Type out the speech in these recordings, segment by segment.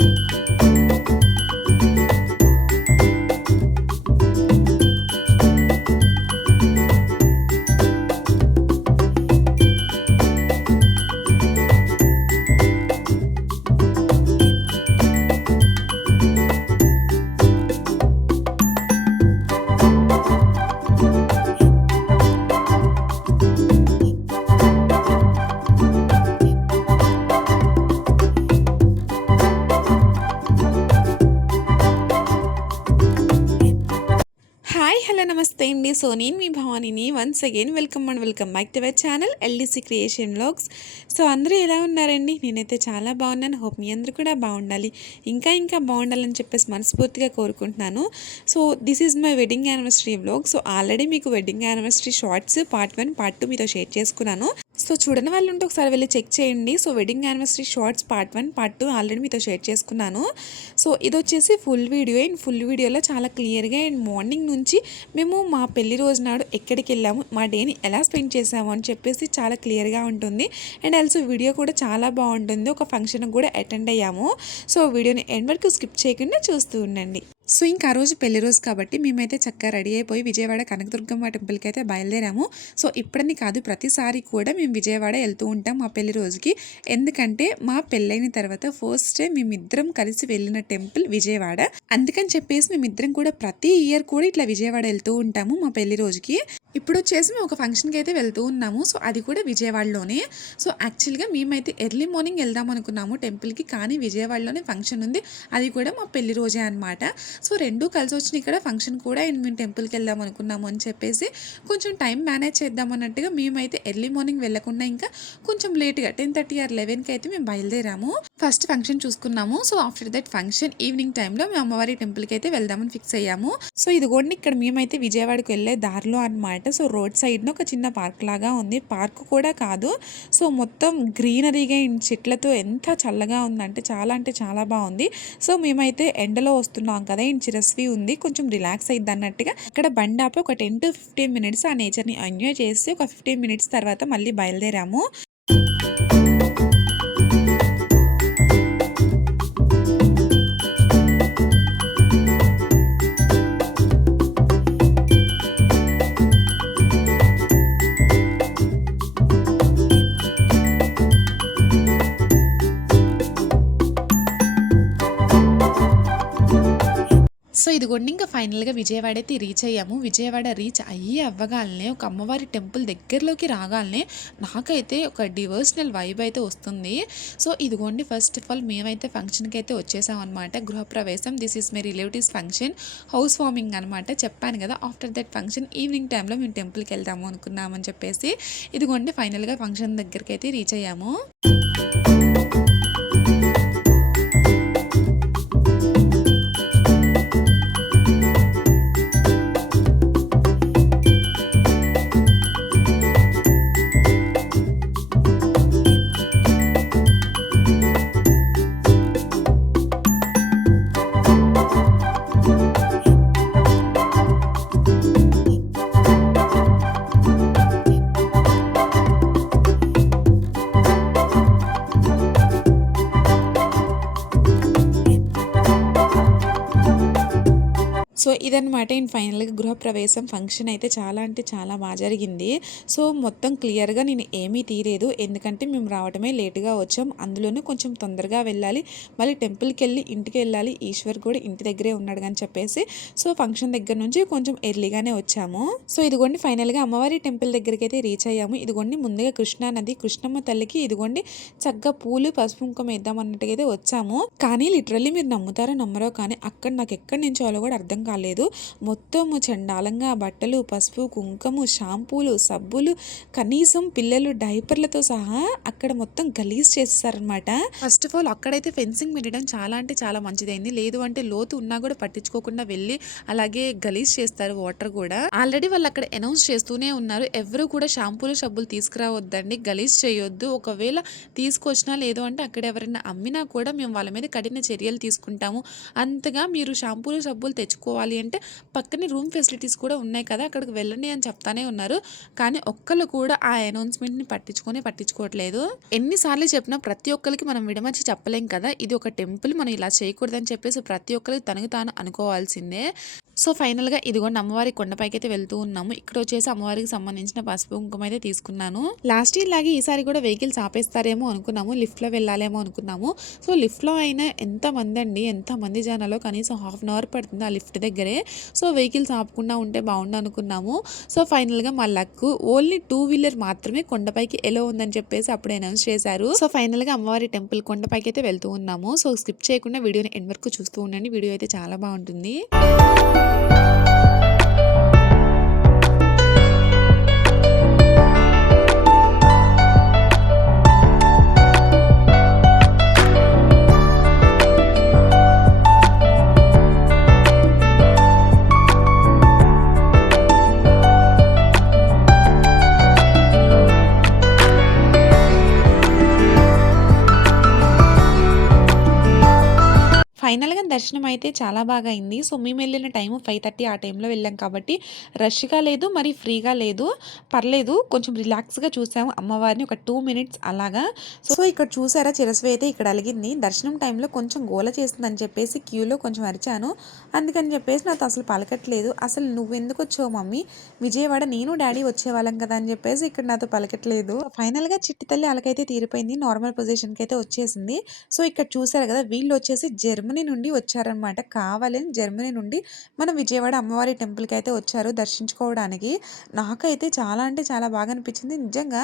you. నమస్తే అండి. So నేను మీ భవానీని once again welcome and welcome back to our channel LDC creation vlogs so అందరూ ఎలా ఉన్నారండి? నేనైతే చాలా బాగున్నాను. హోప్ మీ అందరూ కూడా బాగుండాలి. ఇంకా ఇంకా బాగుండాలని చెప్పేసి మనస్ఫూర్తిగా కోరుకుంటున్నాను. So this is my wedding anniversary vlog so already మీకు wedding anniversary shorts part one part two మీతో షేర్ చేసుకున్నాను. సో చూడని వాళ్ళు ఉంటే ఒకసారి వెళ్ళి చెక్ చేయండి. So wedding anniversary shorts part one part two already మీతో షేర్ చేసుకున్నాను. సో ఇది వచ్చేసి ఫుల్ వీడియో అండ్ ఫుల్ వీడియోలో చాలా క్లియర్గా అండ్ మార్నింగ్ నుంచి మేము మా పెళ్ళి రోజు నాడు ఎక్కడికి వెళ్ళాము మా డేని ఎలా స్పెండ్ చేసాము అని చెప్పేసి చాలా క్లియర్గా ఉంటుంది. అండ్ ఆల్సో వీడియో కూడా చాలా బాగుంటుంది. ఒక ఫంక్షన్ కూడా అటెండ్ అయ్యాము. సో వీడియోని ఎండ్ వరకు స్కిప్ చేయకుండా చూస్తూ ఉండండి. సో ఇంకా ఆ రోజు పెళ్ళి రోజు కాబట్టి మేమైతే చక్కగా రెడీ అయిపోయి విజయవాడ కనకదుర్గమ్మ టెంపుల్కి అయితే బయలుదేరాము. సో ఇప్పుడని కాదు ప్రతిసారి కూడా మేము విజయవాడ వెళ్తూ ఉంటాం మా పెళ్ళి రోజుకి. ఎందుకంటే మా పెళ్ళైన తర్వాత ఫస్ట్ డే మేమిద్దరం కలిసి వెళ్ళిన టెంపుల్ విజయవాడ. అందుకని చెప్పేసి మేమిద్దరం కూడా ప్రతి ఇయర్ కూడా ఇట్లా విజయవాడ వెళ్తూ ఉంటాము మా పెళ్ళి రోజుకి. ఇప్పుడు వచ్చేసి మేము ఒక ఫంక్షన్కి అయితే వెళ్తూ ఉన్నాము. సో అది కూడా విజయవాడలోనే. సో యాక్చువల్గా మేమైతే ఎర్లీ మార్నింగ్ వెళ్దాం అనుకున్నాము టెంపుల్కి కానీ విజయవాడలోనే ఫంక్షన్ ఉంది. అది కూడా మా పెళ్ళి రోజే అనమాట సో రెండు కలిసి వచ్చిన ఇక్కడ ఫంక్షన్ కూడా అండ్ మేము టెంపుల్కి వెళ్దాం అనుకున్నాము అని చెప్పేసి కొంచెం టైం మేనేజ్ చేద్దాం అన్నట్టుగా మేమైతే ఎర్లీ మార్నింగ్ వెళ్ళకుండా ఇంకా కొంచెం లేట్గా టెన్ థర్టీ ఆర్ లెవెన్కి అయితే మేము బయలుదేరాము. ఫస్ట్ ఫంక్షన్ చూసుకున్నాము. So after that function evening టైంలో మేము అమ్మవారి టెంపుల్కి అయితే వెళ్దామని ఫిక్స్ అయ్యాము. సో ఇదిగోండి ఇక్కడ మేమైతే విజయవాడకు వెళ్ళే దారిలో అనమాట సో రోడ్ సైడ్న ఒక చిన్న పార్క్ లాగా ఉంది. పార్క్ కూడా కాదు. సో మొత్తం గ్రీనరీగా చెట్లతో ఎంత చల్లగా ఉందంటే చాలా అంటే చాలా బాగుంది. సో మేమైతే ఎండలో వస్తున్నాం కదా ఇన్ చిరస్వి ఉంది. కొంచెం రిలాక్స్ అయింది అన్నట్టుగా అక్కడ బండి ఆపి ఒక టెన్ టు ఫిఫ్టీన్ మినిట్స్ ఆ నేచర్ని ఎంజాయ్ చేసి ఒక ఫిఫ్టీన్ మినిట్స్ తర్వాత మళ్ళీ బయలుదేరాము. సో ఇదిగోండి ఇంకా ఫైనల్గా విజయవాడ అయితే రీచ్ అయ్యాము. విజయవాడ రీచ్ అయ్యి అవ్వగానే ఒక అమ్మవారి టెంపుల్ దగ్గరలోకి రాగానే నాకైతే ఒక డివర్సనల్ వైబ్ అయితే వస్తుంది. సో ఇదిగోండి ఫస్ట్ ఆఫ్ ఆల్ మేమైతే ఫంక్షన్కి అయితే వచ్చేసామన్నమాట. గృహప్రవేశం this is my relatives function house warming అనమాట చెప్పాను కదా ఆఫ్టర్ దట్ ఫంక్షన్ ఈవినింగ్ టైంలో మేము టెంపుల్కి వెళ్దాము అనుకున్నామని చెప్పేసి ఇదిగోండి ఫైనల్గా ఫంక్షన్ దగ్గరికి అయితే రీచ్ అయ్యాము. సో ఇదన్నమాట. ఇన్ ఫైనల్గా గృహప్రవేశం ఫంక్షన్ అయితే చాలా అంటే చాలా బాగా జరిగింది. సో మొత్తం క్లియర్గా నేను ఏమీ తీయలేదు. ఎందుకంటే మేము రావడమే లేటుగా వచ్చాం. అందులోనూ కొంచెం తొందరగా వెళ్ళాలి. మళ్ళీ టెంపుల్కి వెళ్ళి ఇంటికి వెళ్ళాలి. ఈశ్వర్ కూడా ఇంటి దగ్గరే ఉన్నాడు అని చెప్పేసి. సో ఫంక్షన్ దగ్గర నుంచి కొంచెం ఎర్లీగానే వచ్చాము. సో ఇదిగోండి ఫైనల్గా అమ్మవారి టెంపుల్ దగ్గరికి అయితే రీచ్ అయ్యాము. ఇదిగోండి ముందుగా కృష్ణా నది కృష్ణమ్మ తల్లికి ఇదిగోండి చక్కగా పూలు పసుపు కుంకుమ వేద్దాం అన్నట్టుగా అయితే వచ్చాము. కానీ లిటరల్లీ మీరు నమ్ముతారో నమ్మరో కానీ అక్కడ నాకు ఎక్కడి నుంచో కూడా అర్థం కాలేదు. మొత్తము చండాలంగా బట్టలు పసుపు కుంకుమ షాంపూలు సబ్బులు కనీసం పిల్లలు డైపర్లతో సహా అక్కడ మొత్తం గలీజ్ చేస్తారనమాట ఫస్ట్ ఆఫ్ ఆల్ అక్కడైతే ఫెన్సింగ్ పెట్టడం చాలా అంటే చాలా మంచిదైంది. లేదు అంటే లోతు ఉన్నా కూడా పట్టించుకోకుండా వెళ్ళి అలాగే గలీజ్ చేస్తారు వాటర్ కూడా. ఆల్రెడీ వాళ్ళు అక్కడ అనౌన్స్ చేస్తూనే ఉన్నారు. ఎవరు కూడా షాంపూలు సబ్బులు తీసుకురావద్దండి. గలీజ్ చేయొద్దు. ఒకవేళ తీసుకొచ్చినా లేదు అంటే అక్కడ ఎవరైనా అమ్మినా కూడా మేము వాళ్ళ మీద కఠిన చర్యలు తీసుకుంటాము. అంతగా మీరు షాంపూలు సబ్బులు తెచ్చుకోవాలి అంటే పక్కనే రూమ్ ఫెసిలిటీస్ కూడా ఉన్నాయి కదా అక్కడికి వెళ్ళండి అని చెప్తానే ఉన్నారు. కానీ ఒక్కళ్ళు కూడా ఆ అనౌన్స్మెంట్ని పట్టించుకొని పట్టించుకోవట్లేదు. ఎన్నిసార్లు చెప్పినా ప్రతి ఒక్కరికి మనం విడమర్చి చెప్పలేం కదా ఇది ఒక టెంపుల్ మనం ఇలా చేయకూడదని చెప్పేసి ప్రతి ఒక్కరికి తనకు తాను అనుకోవాల్సిందే. సో ఫైనల్గా ఇదిగోండి అమ్మవారి కొండపైకి అయితే వెళ్తూ ఉన్నాము. ఇక్కడ వచ్చేసి అమ్మవారికి సంబంధించిన పసుపు కుంకుమ అయితే తీసుకున్నాను. లాస్ట్ ఇయర్ లాగే ఈసారి కూడా వెహికల్స్ ఆపేస్తారేమో అనుకున్నాము లిఫ్ట్లో వెళ్ళాలేమో అనుకున్నాము. సో లిఫ్ట్లో అయినా ఎంత మంది అండి ఎంత మంది జనాలో కనీసం హాఫ్ అన్ అవర్ పడుతుంది ఆ లిఫ్ట్ దగ్గరే. సో వెహికల్స్ ఆపకుండా ఉంటే బాగుండు అనుకున్నాము. సో ఫైనల్గా మా లక్ ఓన్లీ టూ వీలర్ మాత్రమే కొండపైకి ఎలా ఉందని చెప్పేసి అప్పుడు అనౌన్స్ చేశారు. సో ఫైనల్గా అమ్మవారి టెంపుల్ కొండపైకి అయితే వెళ్తూ ఉన్నాము. సో స్కిప్ చేయకుండా వీడియోని ఎండ్ వరకు చూస్తూ ఉండండి. వీడియో అయితే చాలా బాగుంటుంది. దర్శనం అయితే చాలా బాగా అయింది. సో మేము వెళ్ళిన టైము ఫైవ్ థర్టీ ఆ టైంలో వెళ్ళాం కాబట్టి రష్గా లేదు మరి ఫ్రీగా లేదు పర్లేదు. కొంచెం రిలాక్స్గా చూసాము అమ్మవారిని ఒక టూ మినిట్స్ అలాగా. సో ఇక్కడ చూసారా చిరస్వి అయితే ఇక్కడ అలిగింది. దర్శనం టైంలో కొంచెం గోల చేస్తుందని చెప్పేసి క్యూలో కొంచెం అరిచాను. అందుకని చెప్పేసి నాతో అసలు పలకట్లేదు. అసలు నువ్వెందుకు వచ్చావు మమ్మీ? విజయవాడ నేను డాడీ వచ్చేవాళ్ళం కదా అని చెప్పేసి ఇక్కడ నాతో పలకట్లేదు. ఫైనల్గా చిట్టి తల్లి అలకైతే తీరిపోయింది. నార్మల్ పొజిషన్కి అయితే వచ్చేసింది. సో ఇక్కడ చూసారు కదా వీళ్ళు వచ్చేసి జర్మనీ నుండి వచ్చారనమాట కావాలని జర్మనీ నుండి మన విజయవాడ అమ్మవారి టెంపుల్కి అయితే వచ్చారు దర్శించుకోవడానికి. నాకైతే చాలా అంటే చాలా బాగా అనిపించింది. నిజంగా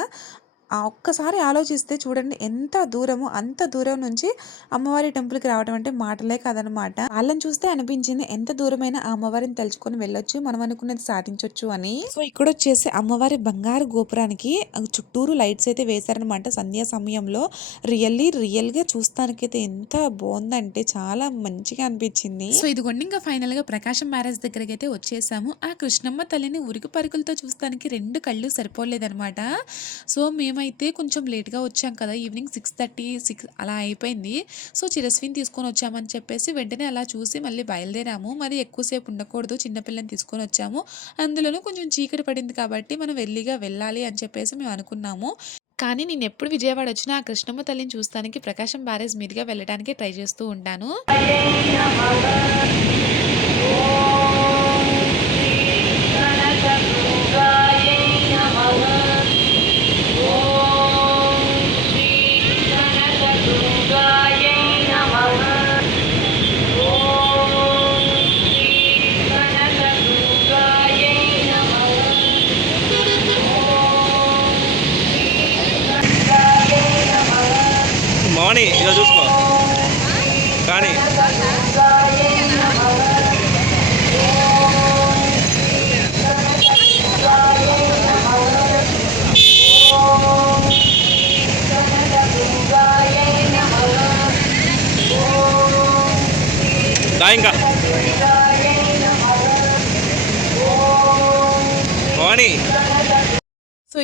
ఒక్కసారి ఆలోచిస్తే చూడండి ఎంత దూరము అంత దూరం నుంచి అమ్మవారి టెంపుల్కి రావడం అంటే మాటలే కాదనమాట వాళ్ళని చూస్తే అనిపించింది ఎంత దూరమైన అమ్మవారిని తలుచుకొని వెళ్ళొచ్చు మనం అనుకున్నది సాధించవచ్చు అని. సో ఇక్కడ వచ్చేసి అమ్మవారి బంగారు గోపురానికి చుట్టూరు లైట్స్ అయితే వేశారనమాట సంధ్యా సమయంలో. రియల్లీ రియల్గా చూస్తానికైతే ఎంత బాగుందంటే చాలా మంచిగా అనిపించింది. సో ఇదిగోండి ఇంకా ఫైనల్గా ప్రకాశం మ్యారేజ్ దగ్గరికి అయితే వచ్చేసాము. ఆ కృష్ణమ్మ తల్లిని ఉరికి పరుగులతో చూస్తానికి రెండు కళ్ళు సరిపోలేదనమాట సో మేము మేమైతే కొంచెం లేట్గా వచ్చాం కదా ఈవినింగ్ సిక్స్ థర్టీ సిక్స్ అలా అయిపోయింది. సో చిరస్విని తీసుకొని వచ్చామని చెప్పేసి వెంటనే అలా చూసి మళ్ళీ బయలుదేరాము. మరి ఎక్కువసేపు ఉండకూడదు చిన్నపిల్లని తీసుకొని వచ్చాము. అందులోనూ కొంచెం చీకటి పడింది కాబట్టి మనం వెళ్ళిగా వెళ్ళాలి అని చెప్పేసి మేము అనుకున్నాము. కానీ నేను ఎప్పుడు విజయవాడ వచ్చినా ఆ కృష్ణమ్మ తల్లిని చూస్తానికి ప్రకాశం బ్యారేజ్ మీదుగా వెళ్ళడానికి ట్రై చేస్తూ ఉంటాను. మౌని ఇలా చూసుకో. కానీ. ఇంకా. మౌని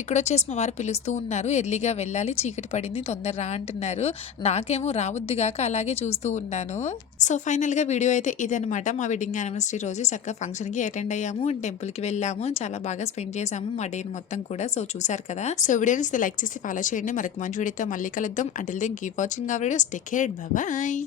ఇక్కడ వచ్చేసి మా వారు పిలుస్తూ ఉన్నారు. ఎర్లీగా వెళ్ళాలి చీకటి పడింది తొందర రా అంటున్నారు. నాకేమో రావద్దు గాక అలాగే చూస్తూ ఉన్నాను. సో ఫైనల్గా వీడియో అయితే ఇదనమాట మా వెడ్డింగ్ యానివర్సరీ రోజు చక్కగా ఫంక్షన్కి అటెండ్ అయ్యాము టెంపుల్కి వెళ్ళాము చాలా బాగా స్పెండ్ చేసాము మా డేని మొత్తం కూడా. సో చూసారు కదా. సో వీడియోని లైక్ చేసి ఫాలో చేయండి. మరొక మంచి వీడియోతో మళ్ళీ కలుద్దాం. Until then keep watching ah videos take care bye